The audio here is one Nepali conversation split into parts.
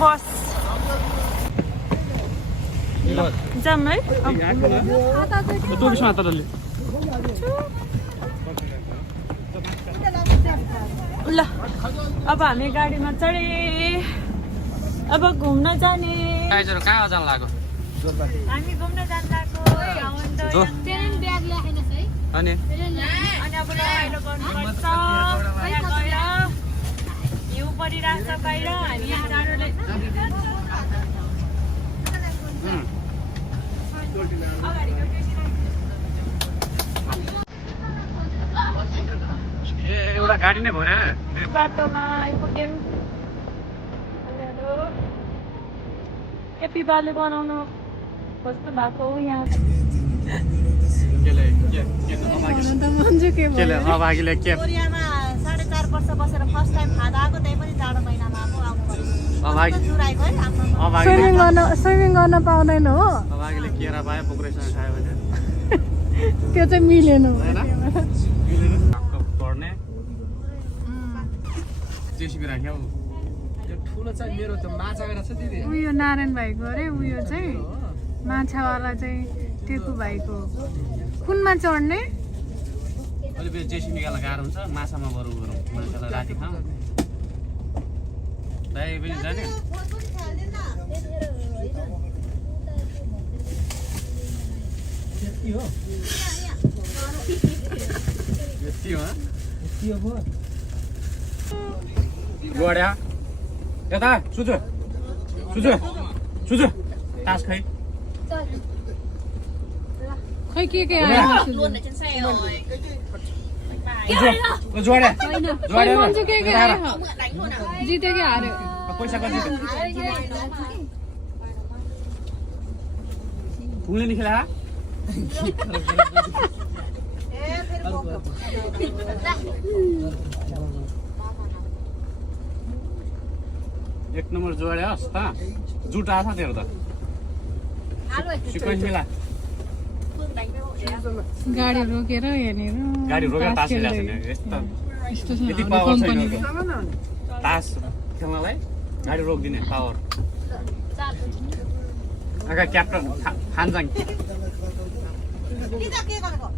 बस जाम है ल अब हामी गाडीमा चढे अब घुम्न जाने कहाँ जान लाग्यो हामी घुम्न जान लाग्यो अनि अनि अब रमाइलो गर्नुपर्छ यहाँ गएर हिउँ परिरहेको छ बाहिर हामी यहाँ जाडोले एउटा गाडी नै भर्यो बाटोमा आइपुग्यौँ एपी बाले बनाउनु कस्तो भएको हो यहाँ अभागीले के कोरियामा 4.5 वर्ष बसेर फर्स्ट टाइम खाँदा आएको त्यही पनि जाडो महिनामा आउनु पर्यो स्विमिङ गर्न पाउँदैन हो अभागीले केरा पायो पोखरेसँग खायो भने त्यो चाहिँ मिलेन पर्ने जेसीबी राख्यौ त्यो ठुलो चाहिँ मेरो त माछा गरेर छ दिदी उयो नारायण भाइको अरे उयो चाहिँ माछावाला चाहिँ टेकु भाइको कुनमा चढ्ने अहिले फेरि जेसीबी निकाल्न गाह्रो हुन्छ माछामा बरु गरौँ माछालाई राति खाउँ दाइ पनि जाने यति हो यति हो यति हो गोड्या यता सुजु सुजु सुजु तास खै खै के आयो luôn ở trên xe rồi जोड्या खै मान्छे के आयो mượn đánh luôn à जित्यो कि हार्यो पैसा कति पुग्ने नि खेला एक नम्बर जोड्या होस् त जुट आछ तेरो त सिक्वेन्स मिला गाडी रोकेर यहाँनिर गाडी रोकेर तास खेलिरहेको छ यस्तो यति पावर छैन तास खेल्नलाई गाडी रोकिदिने पावर अगा captain खानजाङ Đi ra kia còn có.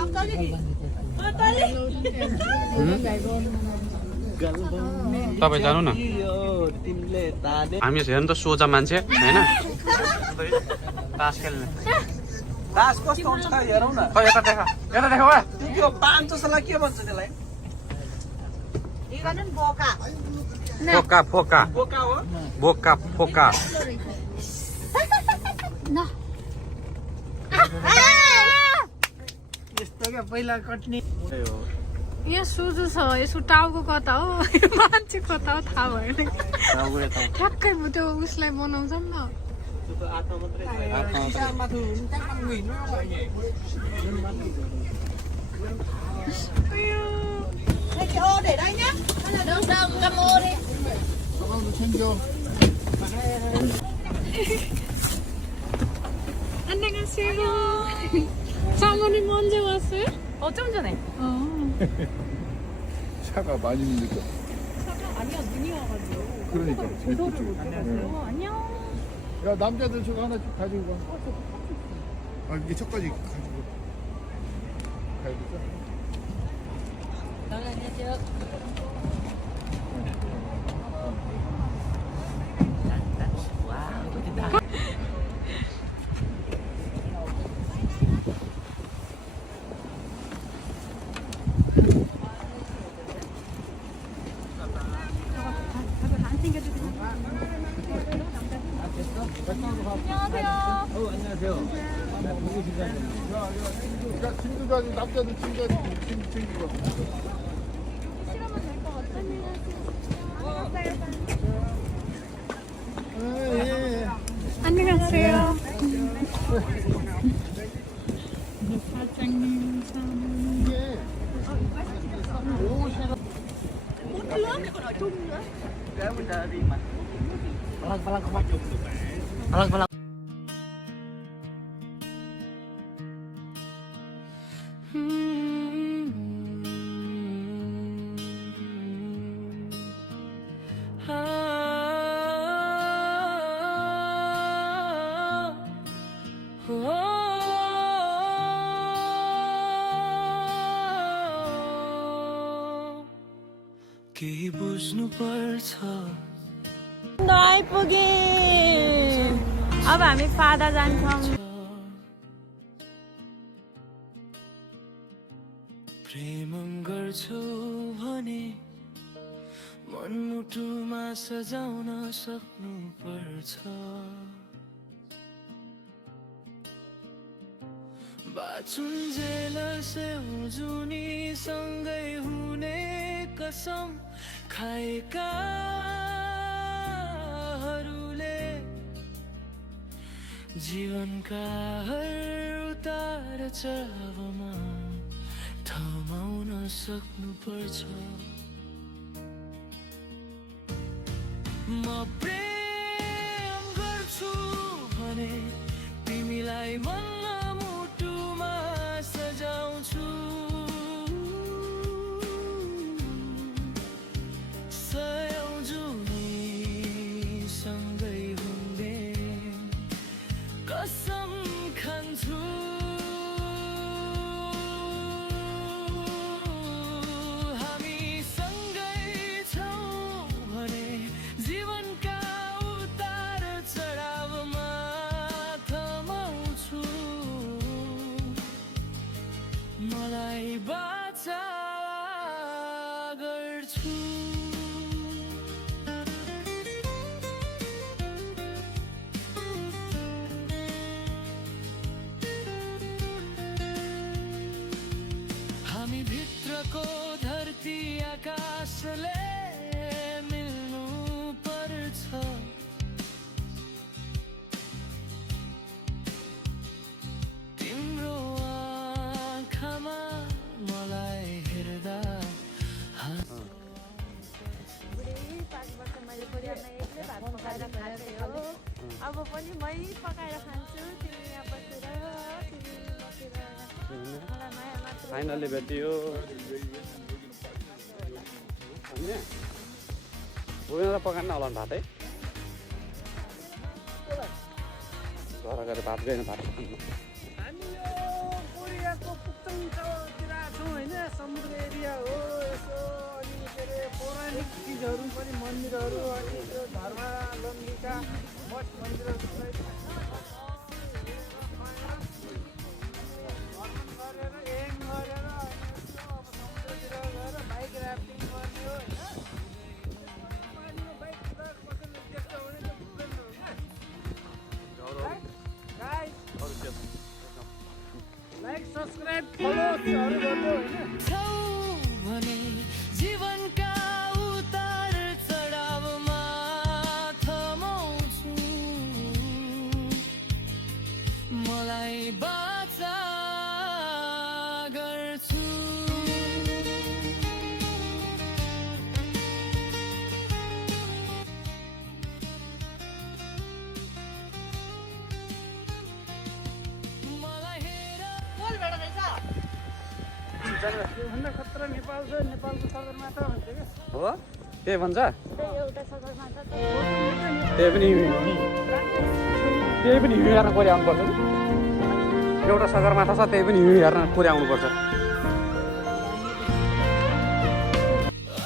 Ông tới đi. Tới đi. तपाईँ जानु न हामी हेर्नु त सोझा मान्छे होइन तास खेल्ने दास कस्तो हुन्छ खै हेरौँ न खै यता देख वा त्यो 500 के भन्छ त्यसलाई Đi ra đến boca. फोका फोका बोका हो बोका फोका यस्तो क्या पहिला कट्ने यहाँ सुजु छ यसको टाउको कता हो मान्छे कता हो थाहा भएन ठ्याक्कै त्यो उसलाई बनाउँछ नि त Lấy cái ô để đây nhá. Hay là đường đồng cầm ô đi. 안녕하세요. 장모님 언제 왔어요? 좀 전에. 차가 많이 밀리니까. 차가 아니야 눈이 와가지고. 그러니까. 주소를 못 들었어요. 안녕. 야 남자들 저거 하나씩 가지고 가. 아 이게 저까지 가지고 가야 되죠? 안녕하세요 야 짐도 가지고 남자들 짐 가지고 짐 챙기고. 안녕하세요. 사장님 사모님. Hút nước để còn ở chung nữa. Palang केही बुझ्नु पर्छ आइपुगे अब हामी पादा जान्छौँ प्रेम गर्छु भने मनमुटुमा सजाउन सक्नु पर्छ बाचुन्जेल सेउजुनी सँगै हुने कसम खाएकाहरूले जीवनका हर उतार चढावमा थमाउन सक्नु पर्छ म प्रेम गर्छु भने तिमीलाई मन मुटुमा सजाउँछु सयौजुनी सँगै हुँदै कसम खान्छु हामी सँगै छौँ भने जीवनका उतार चढावमा थमाउँछु मलाई बाचा गर्छु हामी भित्रको धरती आकाशले मिल्नु पर्छ तिम्रो आँखामा मलाई हेर्दा बुढी 5 वर्ष मैले परिवारमा एक्लै भात पकाएर खाएको हो अब पनि मै पकाएर खान्छु तिमी यहाँ बसेर तिमी बसेर मलाई माया मात्र फाइनली भेटियो बुझेर पकाएन होला नि भात है घर गएर भात गएन भात खानु हामी यो कोरियाको पुक्चङतिर छौँ होइन समुद्र एरिया हो यसो अनि के अरे पौराणिक चिजहरू पनि मन्दिरहरू अनि त्यो धर्मावलम्बीका मठ मन्दिरहरू भ्रमण गरेर एम गरेर अनि यसो अब समुद्रतिर गएर बाइक राफ्टिङ गर्ने हो होइन पानीमा बाइक कुदाएर कसैले देख्छ भने त पुग्दैन होइन गाइस लाइक सब्सक्राइब फलोहरू गर्नु होइन छौ भने जीवनका उतार चढावमा थमाउँछु मलाई बाचा गर्छु मलाई हेर त्योभन्दा खतरा नेपाल छ नेपालको सगरमाथा भन्छ क्या हो त्यही भन्छ त्यही एउटा सगरमाथा त्यही पनि हिँडी हेर्न पुर्याउनुपर्छ एउटा सगरमाथा छ त्यही पनि हिँडी हेर्न पुर्याउनुपर्छ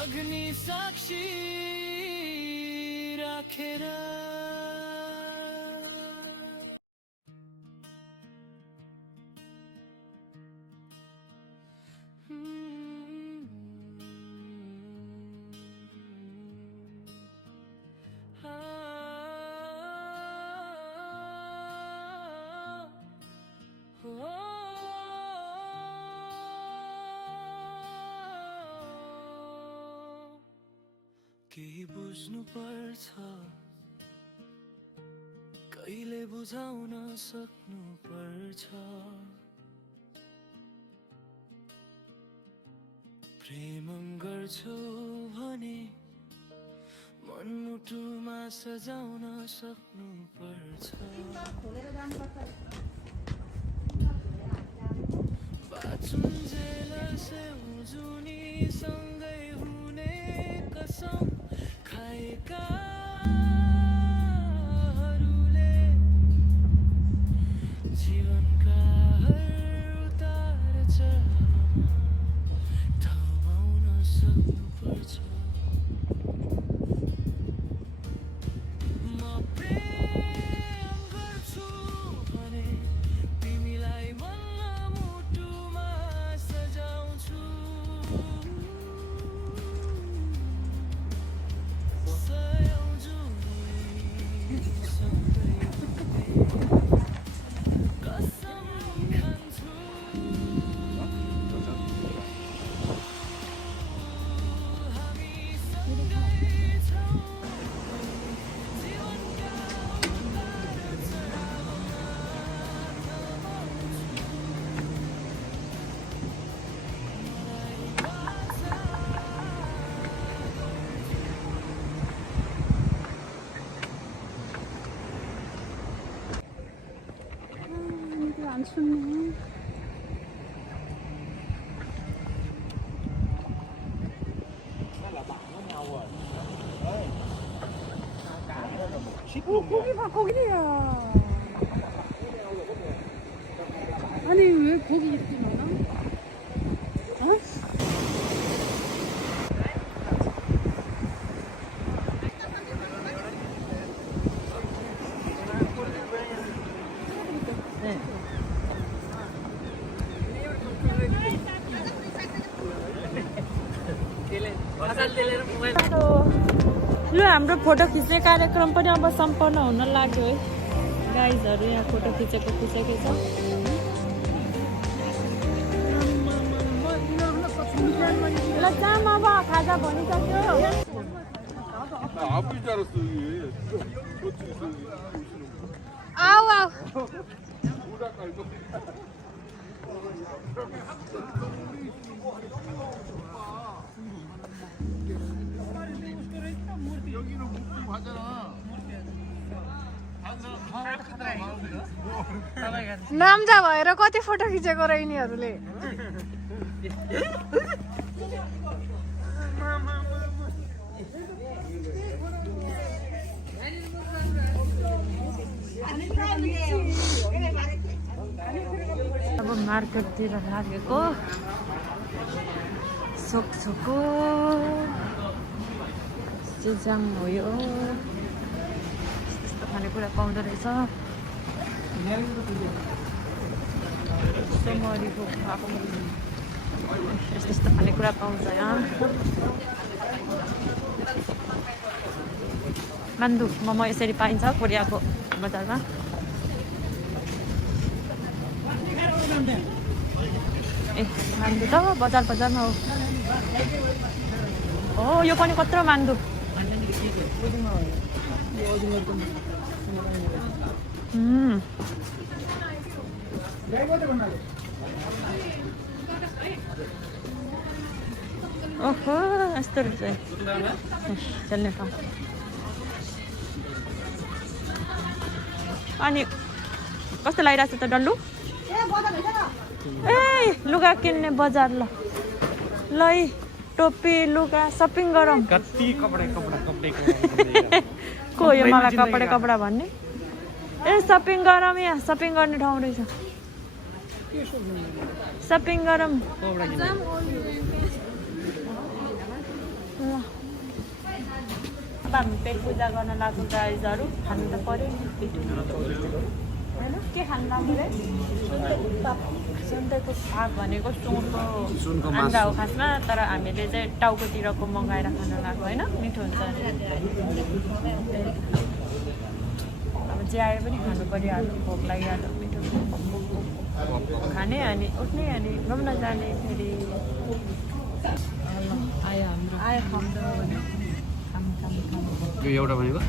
अग्नि साक्षी राखेर केही बुझ्नु पर्छ कहिले बुझाउन सक्नु पर्छ प्रेम गर्छु भने मनमुटुमा सजाउन सक्नु पर्छ बाचुन्जेल सेउजुनी सँगै हुने कसम खाएकाहरूले जीवनका हर उतार चढावमा थमाउन सक्नु पर्छ जान्छु नि 고기야. 아니 왜 고기 이렇게 많아? 어? ल हाम्रो फोटो खिच्ने कार्यक्रम पनि अब सम्पन्न हुन लाग्यो है गाइजहरू यहाँ फोटो खिचेकै छ ल जाम अब खाजा भनिसक्यो आऊ आऊ नाम्जा भएर कति फोटो खिचेको र यिनीहरूले अब मार्केटतिर लागेको सोक्सोको सिजाङ हो यो यस्तो खानेकुरा पाउँदो रहेछ सोमरीको यस्तो खानेकुरा पाउँछ यहाँ मान्दु मोमो यसरी पाइन्छ कोरियाको बजारमा ए मान्दु त बजारमा हो यो पनि कत्रो मान्दु ओहो यस्तो रहेछ चल्ने ठाउँ अनि कस्तो लागिरहेको छ त डल्लु ए लुगा किन्ने बजार ल है टोपी लुगा सपिङ गरौँ कति कपडा को यो मलाई कपडा भन्ने ए सपिङ गरौँ यहाँ सपिङ गर्ने ठाउँ रहेछ सपिङ गरौँ अब हामी पेट पूजा गर्न लाग्छ गाइजहरू खानु त पर्यो होइन के खानु लाग्यो रे सुन्तैको साग भनेको सुँगुरको आन्द्रा हो खासमा तर हामीले चाहिँ टाउकोतिरको मगाएर खान लाग्यो होइन मिठो हुन्छ अब जे आए पनि खानु परिहाल्यो भोक लागिहाल्यो मिठो खाने अनि उठ्ने अनि घुम्न जाने फेरि आयो हाम्रो आयो खाउँदो यो एउटा भनेको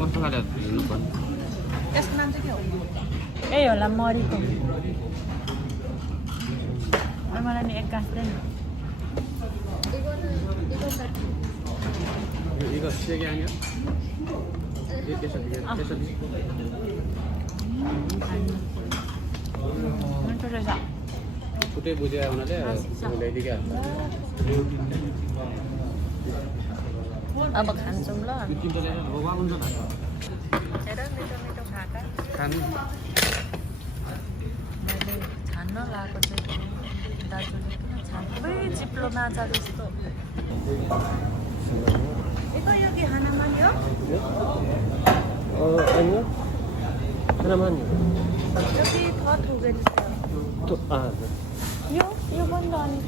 कस्तो खाले हेर्नुपर्ने त्यसको नाम चाहिँ के हो यही होला मरीको मलाई नि एक गाँस देन मिठो रहेछ छुट्टै बुझ्यो हुनाले ल्याइदिइहाल्छ अब खान्छौँ ल हेर मिठो मिठो खाका खानु मैले छान्न लगाएको चाहिँ दाजुले किन छान्दै चिप्लो माछा जस्तो यो के खानामानी हो यो कि थर्ड हुँदैन यो बन्द अनि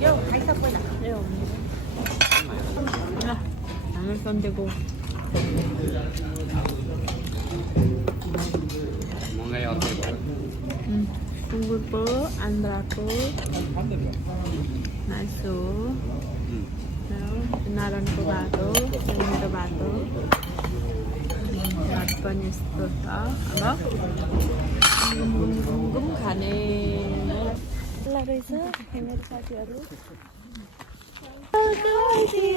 यो खाइसक पहिला यो ल हामी सन्डेको महँगाइ अर्कै भयो सुँगुरको आन्द्राको मासु नारायणको भात हो मेरो भात हो भात पनि यस्तो छ अब घुम खाने रहेछ मेरो साथीहरू पछि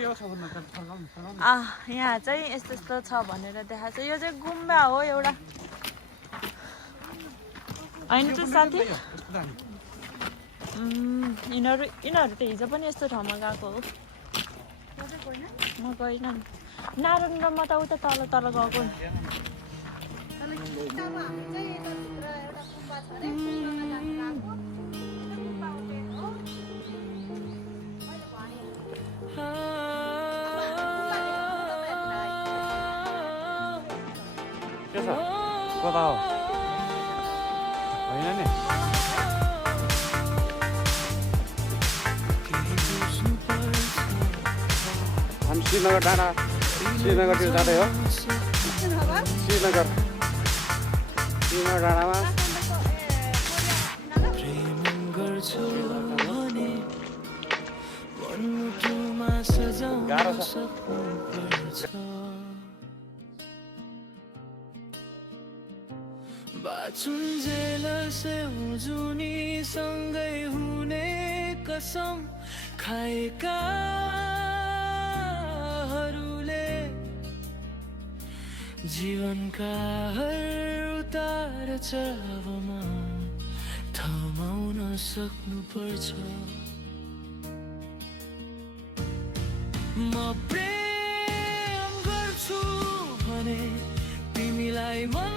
यो छ भन्नु त फलाउनु यहाँ चाहिँ यस्तो यस्तो छ भनेर देखाएको छ। यो चाहिँ गुम्बा हो एउटा, होइन त साथी? यिनीहरू त हिजो पनि यस्तो ठाउँमा गएको हो। म गइन नि, नारायण र म त उता तल तल गएको नि। के छ कता हो होइन नि हामी श्रीनगर डाँडा श्रीनगरतिर जाँदै हो। श्रीनगर डाँडामा प्रेम गर्छु भने मनमुटुमा सजाउन सक्नुपर्छ। बाँचुन्जेल जुनी सँगै हुने कसम खाएकाहरूले जीवनका हर उतार चढावमा थमाउन सक्नुपर्छ। म प्रेम गर्छु भने तिमीलाई मन